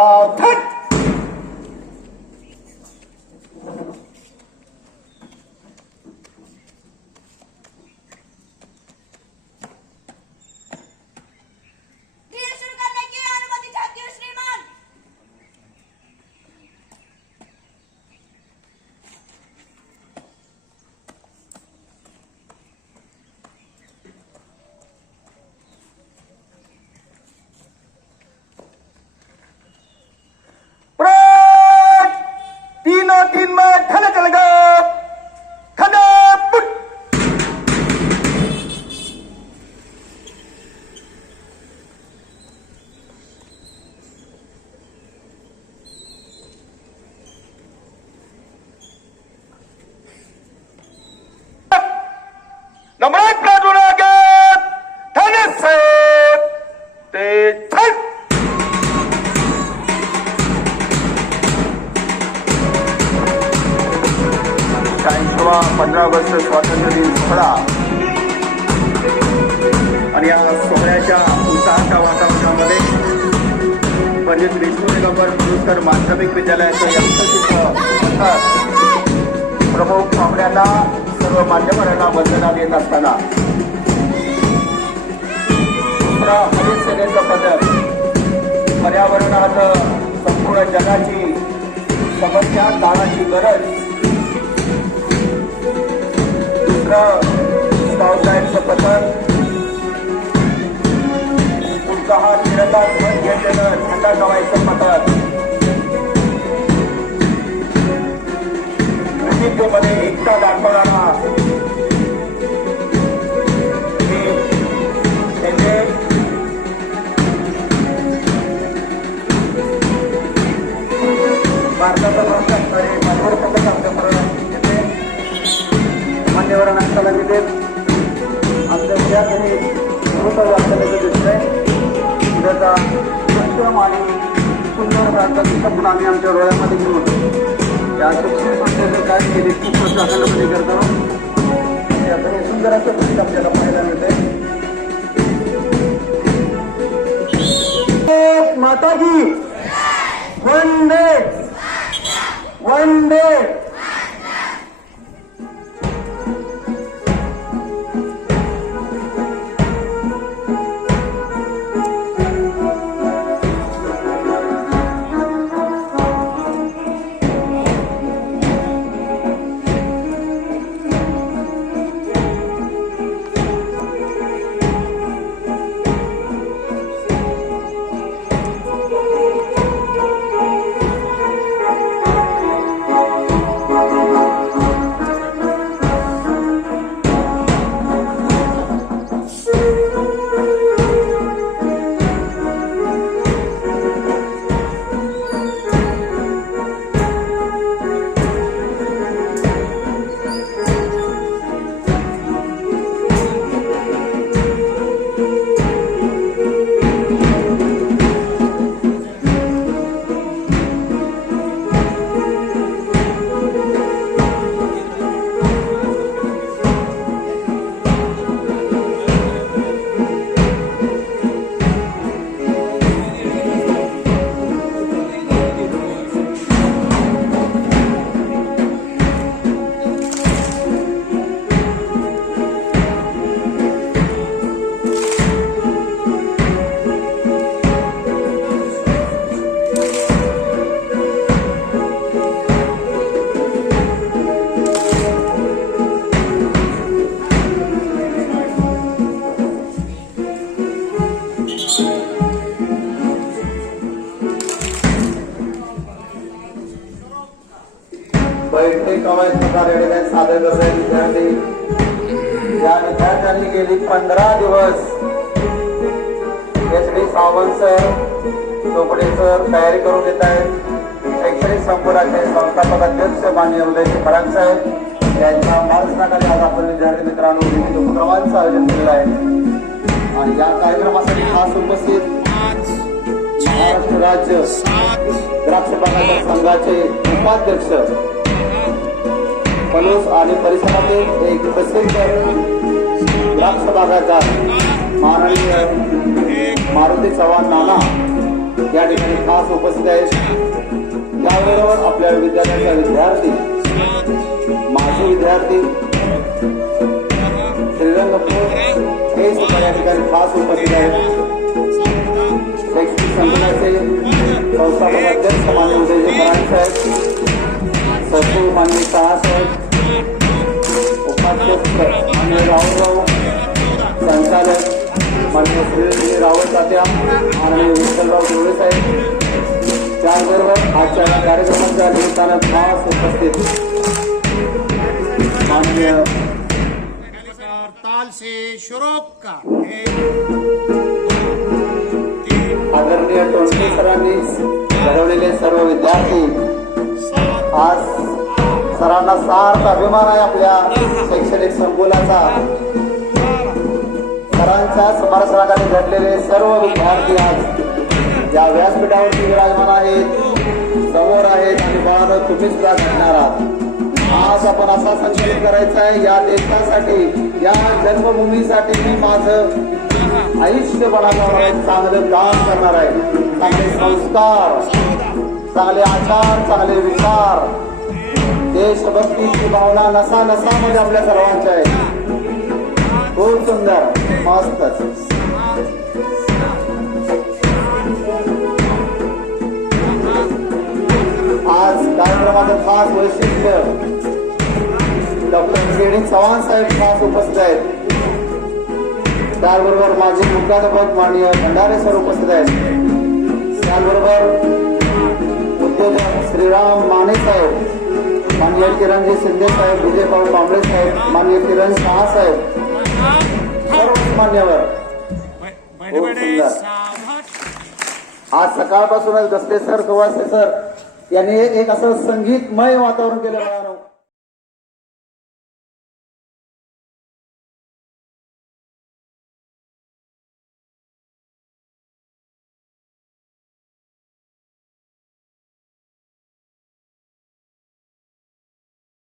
सावधान. धीर शुरू करने की अनुमति चाहती हूँ श्रीमान. तीनों तीन में धन चल गया. खड़ा पुट. नंबर प्रादुर्भाव धन से ते धन. वा 15 वर्ष स्वातंत्र्य दिन सोहळा आणि या सोहळ्याच्या उत्साहाच्या वातावरणामध्ये पंडित विष्णू दिगंबर पुरस्कार माध्यमिक विद्यालयाच्या प्रमुख पाहुण्यांना सर्व मान्यवरांना वंदना देत असताना दुसरा हरित सेनेचं पदक पर्यावरणात संपूर्ण जगाची समस्या काळाची गरज स्काउटगाईडचं पथक उत्साहात तिरंगा ध्वज घेतलेलं झेंडा गावायचं पथक विविधतेमध्ये एकता दाखवणारा भारताचा भ्रष्टाचारी मजबूर पथक आमच्याकडे मान्यवरांना सलामी देत आमच्या या काही असलेलं दिसत आहे. उद्याचा सक्षम आणि सुंदर भारताची सपना आम्ही आमच्या डोळ्यामध्ये घेऊन या शिक्षण संस्थेचं कार्य गेली खूप वर्ष अखंडपणे करतो. याकडे सुंदर असं दृश्य आपल्याला पाहायला मिळते. माता की वंदे वंदे. विद्यार्थ्यांनी गेली 15 दिवस SD Sawant sir Chopde sir तयारी करून देत आहेत. शैक्षणिक संकुलाचे संस्थापक अध्यक्ष माननीय उदयजी फरांग साहेब यांच्या मार्गदर्शनाखाली आज आपण विद्यार्थी मित्रांनो विविध उपक्रमांचं आयोजन केलेलं आहे आणि या कार्यक्रमासाठी खास उपस्थित महाराष्ट्र राज्य द्राक्ष बागायत संघाचे उपाध्यक्ष पलूस आणि परिसरातील एक प्रसिद्ध द्राक्ष बागायतदार माननीय मारुती चव्हाण नाना या ठिकाणी खास उपस्थित आहेत. त्याबरोबर आपल्या विद्यालयाचा विद्यार्थी, माझे विद्यार्थी श्रीरंगपूर हे सुद्धा या ठिकाणी खास उपस्थित आहेत. शैक्षणिक संघटनेचे संस्थापक अध्यक्ष मान्य उदयजी फरांडे साहेब, सचिव मान्य शहा साहेब, उपाध्यक्ष मान्य राहुलराव, संचालक मान्य श्री रावळ तात्या आणि विठ्ठलराव देवळे साहेब, त्याचबरोबर आजच्या या कार्यक्रमाच्या निमित्तानं खास उपस्थित माननीय ताल से शुरू का आदरणीय टोणके सरांनी घडवलेले सर्व विद्यार्थी, आज सरांना सार्थ अभिमान आहे आपल्या शैक्षणिक संकुलाचा. सरांच्या समर्थनाखाली घडलेले सर्व विद्यार्थी आज या व्यासपीठावरती विराजमान आहेत, समोर आहेत आणि बाळांनो तुम्ही सुद्धा घडणार आहात. आज आपण असा संकल्प करायचा आहे, या देशासाठी, या जन्मभूमीसाठी मी माझं आयुष्य बनवणार आहे, चांगलं काम करणार आहे. चांगले संस्कार, चांगले आचार, चांगले विचार, देशभक्तीची भावना नसा नसामध्ये आपल्या सर्वांच्या आहे. खूप सुंदर, मस्तच. आज कार्यक्रमाचं खास वैशिष्ट्य डॉक्टर के डी चव्हाण साहेब खास उपस्थित आहेत. त्याचबरोबर माजी मुख्याध्यापक माननीय भंडारे सर उपस्थित आहेत. त्याचबरोबर उद्योजक श्रीराम माने साहेब, माननीय किरणजी शिंदे साहेब, विजय भाऊ कांबळे साहेब, माननीय किरण शहा साहेब, सर्व मान्यवर. खूप सुंदर. आज सकाळपासूनच गसते सर, कवासे सर यांनी एक असं संगीतमय वातावरण केलं.